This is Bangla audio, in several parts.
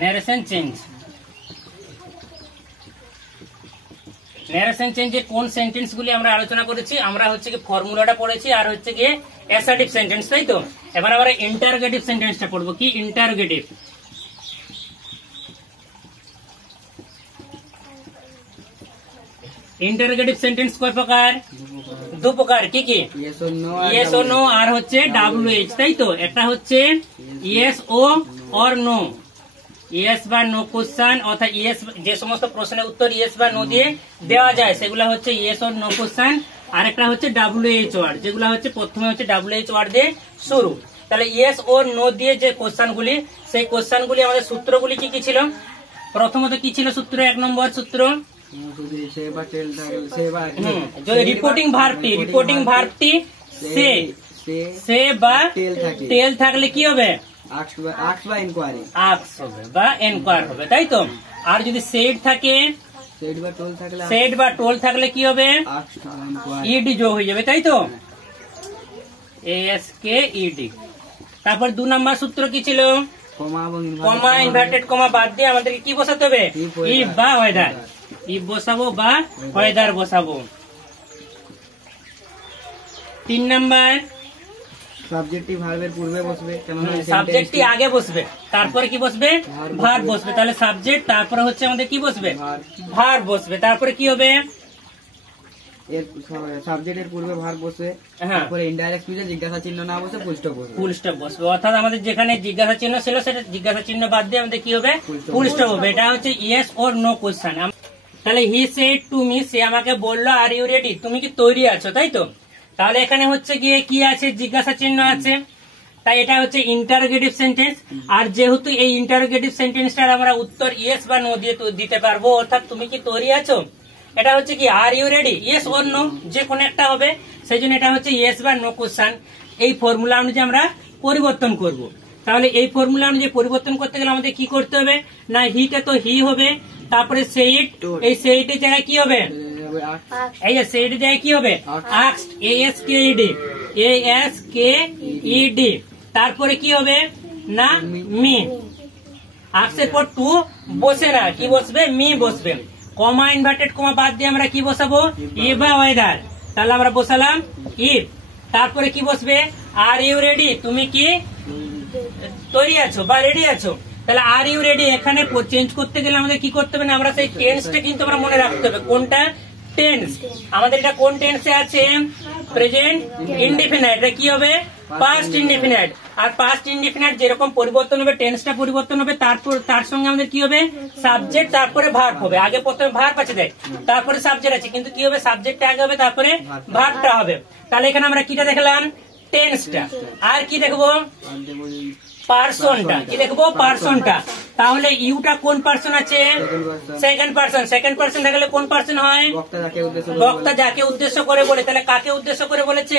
Narration change. ন্যারেশন চেঞ্জের কোন সেন্টেন্স গুলি আমরা আলোচনা করেছি? আমরা হচ্ছে কি ফর্মুলাটা পড়েছি আর হচ্ছে গিয়ে অ্যাসার্টিভ সেন্টেন্স, তাই তো। এবার আমরা ইন্টারোগেটিভ সেন্টেন্সটা পড়বো। কি ইন্টারোগেটিভ? ইন্টারোগেটিভ সেন্টেন্স কয় প্রকার? দু প্রকার। কি কি? ইয়েস ও নো আর হচ্ছে WH, তাই তো। একটা হচ্ছে ইয়েস ও অর নো, ইয়েস বা নো কোশ্চেন, অর্থাৎ ইয়েস যে সমস্ত প্রশ্নের উত্তর ইয়েস বা নো দিয়ে দেওয়া যায় সেগুলো হচ্ছে ইয়েস অর নো কোশ্চেন। আর একটা হচ্ছে WH ওয়ার্ড, যেগুলো হচ্ছে প্রথমে হচ্ছে WH ওয়ার্ড দিয়ে শুরু। তাহলে ইয়েস ও নো দিয়ে যে কোশ্চেন গুলি, সেই কোশ্চেন গুলি আমাদের সূত্রগুলি কি কি ছিল? প্রথমত কি ছিল সূত্র? 1 নম্বর সূত্র রিপোর্টিং ভার্বটি সে বা টেল থাকলে কি হবে? আক্স হবে বা এনকোয়ার হবে, তাই তো। আর যদি সেড থাকে, সেড বা টোল থাকলে কি হবে? ইডি যোগ হয়ে যাবে, তাই তো। ASKED। তারপর 2 নম্বর সূত্র কি ছিল? কমা ইনভার্টেড কমা বাদ দিয়ে আমাদেরকে কি বসাতে হবে? ইফ বা ওয়েদার। ইফ বসাবো বা ওয়েদার বসাবো। 3 নাম্বার সাবজেক্টটি ভার্বের পূর্বে বসবে, সাবজেক্টটি আগে বসবে, তারপরে কি বসবে? ভার্ব বসবে। তাহলে সাবজেক্ট, তারপরে হচ্ছে আমাদের কি বসবে? ভার্ব বসবে। তারপরে কি হবে? এর সাবজেক্টের পূর্বে ভার্ব বসবে, তারপরে ইনডাইরেক্ট স্পিচে জিজ্ঞাসা চিহ্ন না বসে ফুল স্টপ বসবে। ফুল স্টপ বসবে, অর্থাৎ আমাদের যেখানে জিজ্ঞাসা চিহ্ন ছিল সেটা জিজ্ঞাসা চিহ্ন বাদ দিয়ে আমাদের কি হবে? ফুল স্টপ হবে। এটা হচ্ছে ইয়েস অর নো কোশ্চেন। তাহলে হি সেড টু মি, সে আমাকে বললো আর ইউ রেডি, তুমি কি তৈরি আছো, তাই তো। তাহলে এখানে হচ্ছে গিয়ে কি আছে? জিজ্ঞাসা চিহ্ন আছে, তাই এটা হচ্ছে ইন্টারোগেটিভ সেন্টেন্স। আর যেহেতু এই ইন্টারোগেটিভ সেন্টেন্সটার আমরা উত্তর ইয়েস বা নো দিয়ে দিতে পারবো, অর্থাৎ তুমি কি তৈরি আছো, এটা হচ্ছে কি are you ready, yes or no যে কোনো একটা হবে। সেই জন্য এটা হচ্ছে ইয়েস বা নো কোশ্চেন। এই ফর্মুলা অনুযায়ী আমরা পরিবর্তন করব। তাহলে এই ফর্মুলা অনুযায়ী পরিবর্তন করতে গেলে আমাদের কি করতে হবে? না হিটা তো হি হবে, তারপরে সেইড, এই সেইডের জায়গায় কি হবে? এই যে সেইডের জায়গায় কি হবে? Asked, ASKED। তারপরে কি হবে? না মি। আস্কের পর টু বসে না, কি বসবে? মি বসবে। কমা ইনভার্টেড কমা বাদ দিয়ে আমরা কি বসাবো? ইফ বা ওয়েদার। তাহলে আমরা বসালাম ইফ। তারপরে কি বসবে? আর ইউ রেডি, তুমি কি তৈরি আছো বা রেডি আছো। তাহলে আর ইউ রেডি এখানে চেঞ্জ করতে গেলে আমাদের কি করতে হবে? না আমরা সেই টেন্সটা কিন্তু আমরা মনে রাখতে হবে। কোনটা? টেন্স। আমাদের এটা কোন টেন্সে আছে? Present indefinite. এটা কি হবে? Past indefinite. আর পাস্ট ইনডিফিনাইট যেরকম পরিবর্তন হবে, টেন্সটা পরিবর্তন হবে, তারপর তার সঙ্গে আমাদের কি হবে? সাবজেক্ট, তারপরে ভার্ব হবে। আগে প্রথমে ভার্ব আছে দেয়, তারপরে সাবজেক্ট আছে, কিন্তু কি হবে? সাবজেক্টটা আগে হবে, তারপরে ভার্বটা হবে। তাহলে এখানে আমরা কিটা দেখলাম? টেন্সটা। আর কি দেখবো? পার্সনটা। কি দেখবো? পার্সনটা। তাহলে ইউটা কোন পার্সন আছে? Second person. সেকেন্ড পার্সন থাকলে কোন পার্সন হয়? বক্তা যাকে উদ্দেশ্য করে বলে। তাহলে কাকে উদ্দেশ্য করে বলেছে?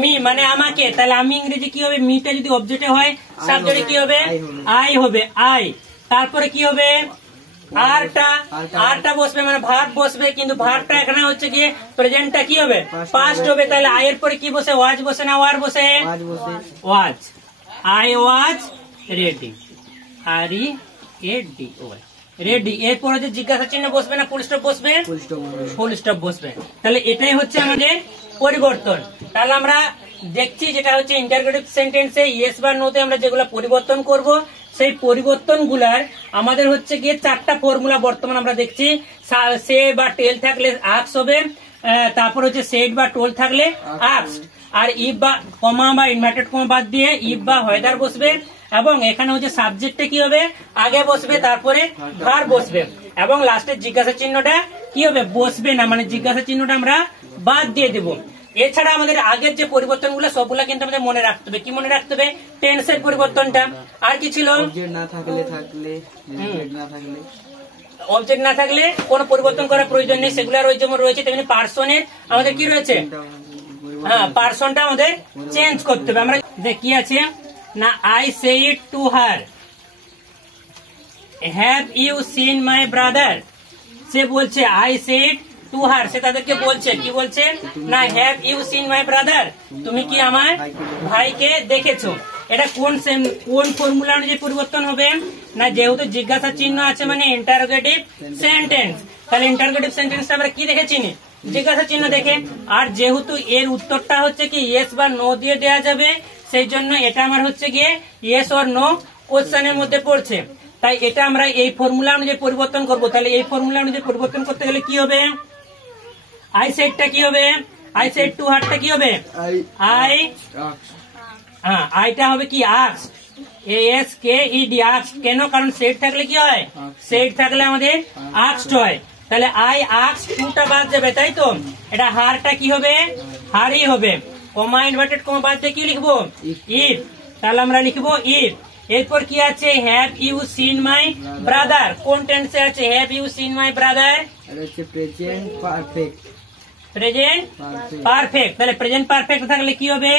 মি, মানে আমাকে। তাহলে আমি ইংরেজি কি হবে? মিটা যদি অবজেক্টে হয়, সাবজেক্টে কি হবে? আই হবে, আই। তারপরে কি হবে? আরটা বসবে, মানে ভার্ব বসবে, কিন্তু ভার্বটা এখানে হচ্ছে গিয়ে প্রেজেন্টটা কি হবে? পাস্ট হবে। তাহলে আই এর পরে কি বসে? ওয়াজ বসে না ওয়ার বসে? ওয়াজ। I was ready, READY, ready. এরপরে যে জিজ্ঞাসা চিহ্ন বসবে না ফুল স্টপ বসবে? ফুল স্টপ বসবে। তাহলে এটাই হচ্ছে আমাদের পরিবর্তন। তাহলে আমরা দেখছি যেটা হচ্ছে ইন্টারোগেটিভ সেন্টেন্সে ইয়েস বা নোতে আমরা যেগুলো পরিবর্তন করব, সেই পরিবর্তন গুলার আমাদের হচ্ছে গিয়ে 4টা ফর্মুলা বর্তমান আমরা দেখছি। সে বা টেল থাকলে আক্স হবে, তারপর হচ্ছে সেড বা টোল থাকলে আক্সড, আর ইফ বা কমা বা ইনভার্টেড কমা বাদ দিয়ে ইফ বা ওয়েদার বসবে, এবং এখানে হচ্ছে সাবজেক্টে কি হবে? আগে বসবে, তারপরে ভার্ব বসবে, এবং লাস্টের জিজ্ঞাসা চিহ্নটা কি হবে? বসবে না, মানে জিজ্ঞাসা চিহ্নটা আমরা বাদ দিয়ে দেব। এছাড়া আমাদের আগের যে পরিবর্তনগুলো সবগুলা কিন্তু আমাদের মনে রাখতে হবে। কি মনে রাখতে হবে? টেন্সের পরিবর্তনটা। আর কি ছিল? অবজেক্ট না থাকলে অবজেক্ট না থাকলে কোনো পরিবর্তন করার প্রয়োজন নেই, সেগুলো রয়েছে। তেমনি পার্সনের আমাদের কি রয়েছে? হ্যাঁ, পার্সনটা আমাদের চেঞ্জ করতে হবে। আমরা কি আছে না, I say it to her, have you seen my brother. সে বলছে আই সে ইট টু হার, সে তাদেরকে বলছে, কি বলছে না, have you seen my brother, তুমি কি আমার ভাইকে দেখেছো। এটা কোন ফর্মুলা অনুযায়ী পরিবর্তন হবে না, যেহেতু জিজ্ঞাসা চিহ্ন আছে মানে ইন্টারোগেটিভ সেন্টেন্স, তাহলে ইন্টারোগেটিভ সেন্টেন্সটা আমরা কি দেখে চিনি, জিজ্ঞাসা চিহ্ন দেখে। আর যেহেতু এর উত্তরটা হচ্ছে কি ইয়েস বা নো দিয়ে দেওয়া যাবে, সেই জন্য এটা আমার হচ্ছে গিয়ে ইয়েস অর নো কোশ্চেনের মধ্যে পড়ছে, তাই এটা আমরা এই ফর্মুলা অনুযায়ী পরিবর্তন করব। তাহলে এই ফর্মুলা অনুযায়ী পরিবর্তন করতে গেলে কি হবে, আই সেটটা কি হবে, আই সেট টু হার্টটা কি হবে, আইটা হবে কি আস্কড, ASKED আস্কড। কেন, কারণ সেট থাকলে কি হয়, সেট থাকলে আমাদের আস্কড হয়। তাহলে আই আস্কড টুটা বাদ যাবে, তাই তো, এটা হারটা কি হবে, হারই হবে। কমা ইনভার্টেড কমা বাদ দিয়ে কি লিখবো, ইফ, তাহলে আমরা লিখবো ইফ। এরপর কি আছে, have you seen my brother, কোন টেন্সে আছে have you seen my brother, present perfect, present perfect. তাহলে প্রেজেন্ট পারফেক্ট থাকলে কি হবে,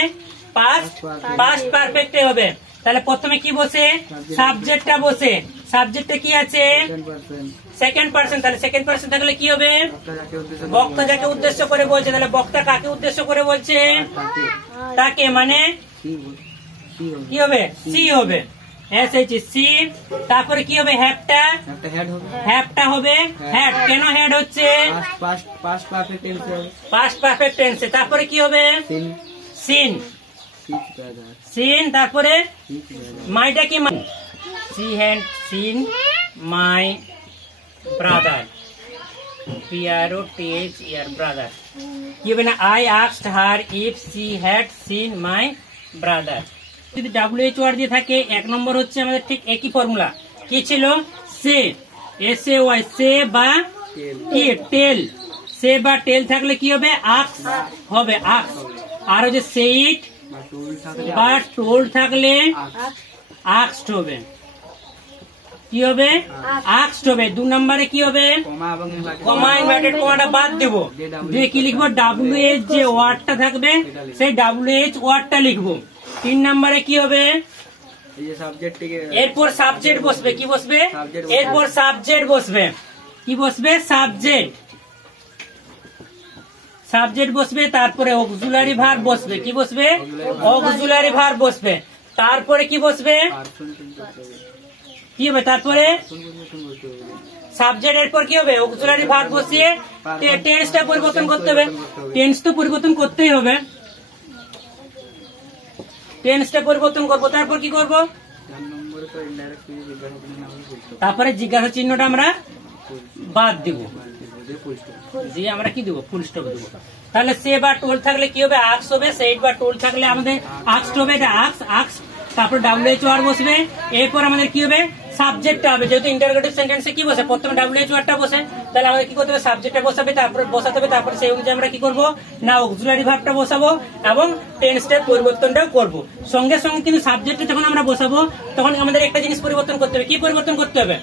পাস্ট পারফেক্টে হবে। তাহলে প্রথমে কি বসে, সাবজেক্টটা বসে, সাবজেক্টে কি আছে সেকেন্ড পারসন, তাহলে সেকেন্ড পারসন থাকলে কি হবে, বক্তা যাকে উদ্দেশ্য করে বলছে, তাহলে বক্তা কাকে উদ্দেশ্য করে বলছে, তাকে, মানে কি হবে, সি হবে, সি। তারপরে কি হবে, হ্যাভটা, হ্যাভটা হবে হ্যাড। কেন হ্যাড হচ্ছে, পাস্ট পারফেক্ট টেন্স হবে, পাস্ট পারফেক্ট টেন্সে। তারপরে কি হবে, সিন, সিন। তারপরে মাইটা কি, she had seen my brother, brother কি হবে না, I asked her if she had seen my brother. যদি WH দিয়ে থাকে, এক নম্বর হচ্ছে আমাদের ঠিক একই ফর্মুলা, কি ছিল, সে, SAY, সে বা কি, টেল, সে বা টেল থাকলে কি হবে, আক্স হবে, আক্স। আর হচ্ছে সেইট বা টোল্ড থাকলে আক্সড হবে, কি হবে, আক্সড হবে। 2 নম্বরে কি হবে, কমা ইনভার্টেড কমাটা বাদ দেবো, দিয়ে কি লিখবো, WH যে ওয়ার্ডটা থাকবে সেই WH ওয়ার্ডটা লিখবো। 3 নম্বরে কি হবে, এরপর সাবজেক্ট বসবে, কি বসবে, এরপর সাবজেক্ট বসবে, কি বসবে, সাবজেক্ট, সাবজেক্ট বসবে। তারপরে অক্সিলারি ভার্ব বসবে, কি বসবে, অক্সিলারি ভার্ব বসবে। তারপরে কি বসবে, কি হবে, তারপরে সাবজেক্ট, এরপর কি হবে, অক্সিলারি ভার্ব বসিয়ে টেন্সটা পরিবর্তন করতে হবে, টেন্স তো পরিবর্তন করতেই হবে, টেন্সটা পরিবর্তন করবো। তারপর কি করব, তারপরে জিজ্ঞাসা চিহ্নটা আমরা বাদ দিব, দিয়ে আমরা কি দেবো, ফুল স্টপ দেবো। তাহলে সে বা টোল থাকলে কি হবে, আক্স হবে, সেইট বা টোল থাকলে আমাদের আক্সড হবে, এটা আক্স, আক্স। তারপর WH ওয়ার্ড বসবে, এরপর আমাদের কি হবে, সাবজেক্টটা হবে, যেহেতু ইন্টারোগেটিভ সেন্টেন্সে কি বসে, প্রথমে WH ওয়ার্ডটা বসে, তাহলে আমাদের কি করতে হবে, সাবজেক্টটা বসাবে, তারপর বসাতে হবে, তারপর সেই অনুযায়ী আমরা কি করবো না, অক্সিলারি ভার্বটা বসাবো এবং টেন্সটার পরিবর্তনটাও করবো। সঙ্গে সঙ্গে কিন্তু সাবজেক্টে যখন আমরা বসাবো তখন আমাদের একটা জিনিস পরিবর্তন করতে হবে, কি পরিবর্তন করতে হবে,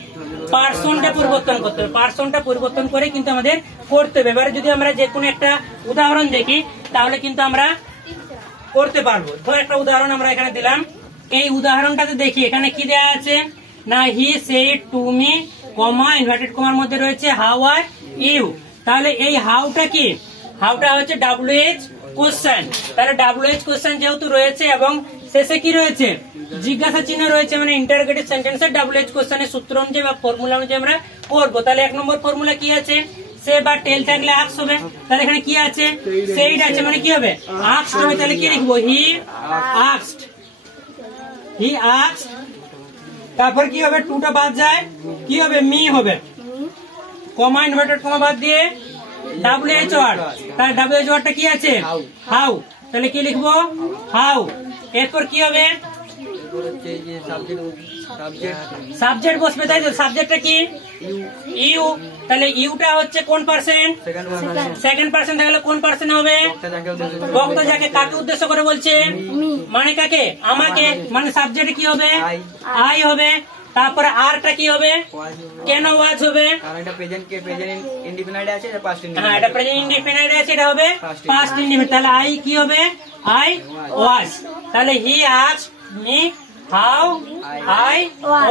পার্সনটা পরিবর্তন করতে হবে, পার্সনটা পরিবর্তন করে কিন্তু আমাদের করতে হবে। এবারে যদি আমরা যে কোনো একটা উদাহরণ দেখি তাহলে কিন্তু আমরা করতে পারবো। ধর একটা উদাহরণ আমরা এখানে দিলাম, এই উদাহরণটাতে দেখি এখানে কি দেওয়া আছে না, হি said to me, comma inverted কমার মধ্যে রয়েছে হাউ আর ইউ। তাহলে এই হাউটা কি, হাউটা হচ্ছে WH কোশ্চেন, তাহলে WH কোশ্চেন যেহেতু রয়েছে এবং শেষে কি রয়েছে, জিজ্ঞাসা চিহ্ন রয়েছে, মানে ইন্টারোগেটিভ সেন্টেন্সের WH কোশ্চেনের সূত্র অনুযায়ী বা ফর্মুলা অনুযায়ী আমরা করবো। তাহলে 1 নম্বর ফর্মুলা কি আছে, সে বা টেল থাকলে আক্স হবে, তাহলে এখানে কি আছে, সেইড আছে, মানে কি হবে, আক্সড হবে। তাহলে কি লিখবো, হি আক্সড, হি আক্সড। তারপর কি হবে, টুটা বাদ যায়, কি হবে, মি হবে, কমা ইনভার্টেড কমা বাদ দিয়ে WH ওয়ার্ড, তাহলে WH ওয়ার্ডটা কি আছে, হাউ, তাহলে কি লিখবো, হাউ। এরপর কি হবে, সাবজেক্ট বসবে, তাই তো, সাবজেক্টটা কি, ইউ, তাহলে ইউটা হচ্ছে কোন পার্সন, সেকেন্ড পার্সন থাকলে কোন পার্সন হবে, বক্তা যাকে কাকে উদ্দেশ্য করে বলছে, মানে কাকে, আমাকে, মানে সাবজেক্টে কি হবে, আই হবে। তারপরে আরটা কি হবে, কেন ওয়াজ হবে, এটা প্রেজেন্ট ইনডিফিনাইট আছে, এটা পাস্ট ইনডিফিনাইট, হ্যাঁ এটা প্রেজেন্ট ইনডিফিনাইট আছে, এটা হবে পাস্ট ইনডিফিনাইট। তাহলে আই কি হবে, আই ওয়াজ। তাহলে he asked me how I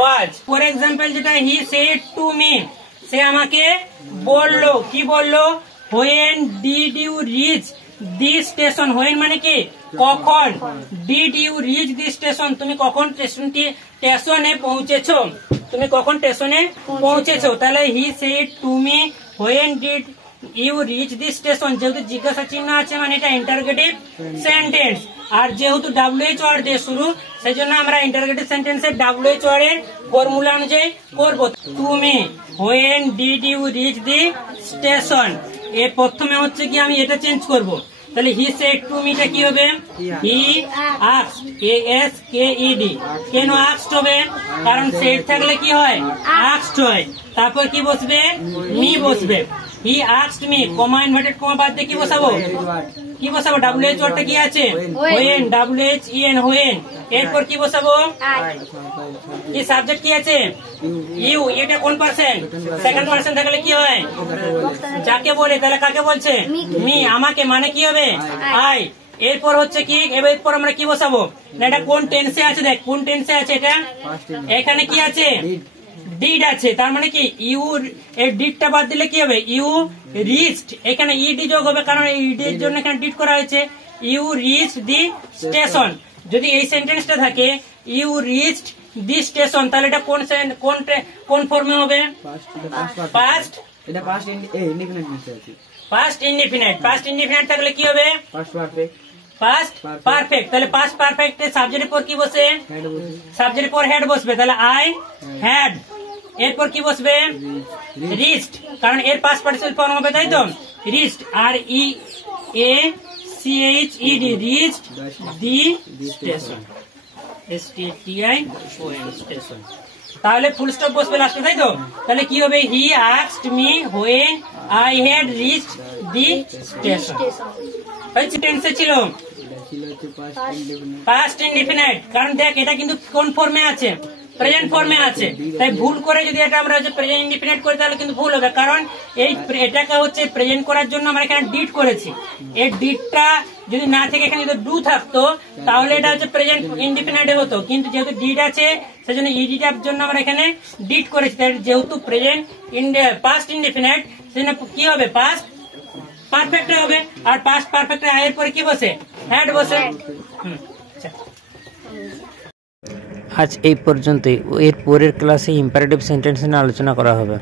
was. For example যেটা, হি সেড টু মি, সে আমাকে বললো, কি বললো, when did you reach this station, when মানে কি, কখন, did you reach the station, তুমি কখন স্টেশনে পৌঁছেছো, তুমি কখন স্টেশনে পৌঁছেছো। তাহলে he said to me when did you reach the station, যেহেতু জিজ্ঞাসা চিহ্ন আছে মানে এটা ইন্টারোগেটিভ সেন্টেন্স, আর যেহেতু WH ওয়ার্ড দিয়ে শুরু সেই জন্য আমরা ইন্টারোগেটিভ সেন্টেন্সের WH ওয়ার্ডের ফর্মুলা অনুযায়ী করব। তুমি when did you reach the station, এর প্রথমে হচ্ছে কি আমি এটা চেঞ্জ করব, তাহলে হি সেড টু মি টা কি হবে, হি আস্কড, ASKED, কেন আস্কড হবে, কারণ সেড থাকলে কি হয়, আস্কড হয়, তারপর কি বসবে, মি বসবে। হি asked me, comma inverted comma বাদ দিয়ে কি বসাবো, কি বসাবো, WH ওয়ার্ডটা কি আছে, হোয়েন, WHEN, হোয়েন, এরপর কি বসাবো, কি সাবজেক্ট কি আছে, ইউ, এটা কোন পার্সেন্ট, সেকেন্ড পার্সেন্ট থাকলে কি হয়, যাকে বলে, তাহলে কাকে বলছে, মি, আমাকে, মানে কি হবে, আই। এরপর হচ্ছে কি, এরপর আমরা কি বসাবো, না এটা কোন টেন্সে আছে, দেখ কোন টেন্সে আছে এটা, এখানে কি আছে, ডিড আছে, তার মানে কি ইউ, এর ডিডটা বাদ দিলে কি হবে, ইউ রিচড, এখানে ইডি যোগ হবে কারণ এই ইডি এর জন্য এখানে ডিড করা হয়েছে, ইউ রিচড দি স্টেশন। যদি এই সেন্টেন্সটা থাকে ইউ রিচড দি স্টেশন, তাহলে এটা কোন ফর্মে হবে, পাস্ট, এটা পাস্ট ইনডিফিনিট নিচে আছে, পাস্ট ইনডিফিনিট, পাস্ট ইনডিফিনিট থাকলে কি হবে, পাস্ট পারফেক্ট, পাস্ট পারফেক্ট, তাহলে পাস্ট পারফেক্ট সাবজেক্টের পর কি বসে, হেড বসে, সাবজেক্টের পর হেড বসবে, তাহলে আই হ্যাড, এরপর কি বসবে, রিচড, কারণ এর পাস্ট পার্টিসিপল ফর্ম হবে, তাই তো, reached, REACHED, reached the station, STATION, station, তাহলে ফুল স্টপ বসবে লাস্টে, তাই তো, তাহলে কি হবে, he asked me when I had reached the station. টেন্সে ছিল পাস্ট ইনডিফিনিট, কারণ দেখ এটা কিন্তু কোন ফর্মে আছে, প্রেজেন্ট ফর্মে আছে, তাই ভুল করে যদি এটা আমরা হচ্ছে প্রেজেন্ট ইনডিফিনিট করি তাহলে কিন্তু ভুল হবে, কারণ এই এটাকে হচ্ছে প্রেজেন্ট করার জন্য আমরা এখানে ডিড করেছি, এই ডিডটা যদি না থেকে এখানে যদি ডু থাকতো তাহলে এটা হচ্ছে প্রেজেন্ট ইনডিফিনিট হতো, কিন্তু যেহেতু ডিড আছে সেজন্য ইডিটার জন্য আমরা এখানে ডিড করেছি, তাই যেহেতু প্রেজেন্ট পাস্ট ইনডিফিনিট সেজন্য কি হবে, পাস্ট পারফেক্ট হবে, আর পাস্ট পারফেক্ট এর পরে কি বসে, হ্যাড বসে। আজ এই পর্যন্তই, এর পরের ক্লাসে ইম্পারেটিভ সেন্টেন্স নিয়ে আলোচনা করা হবে।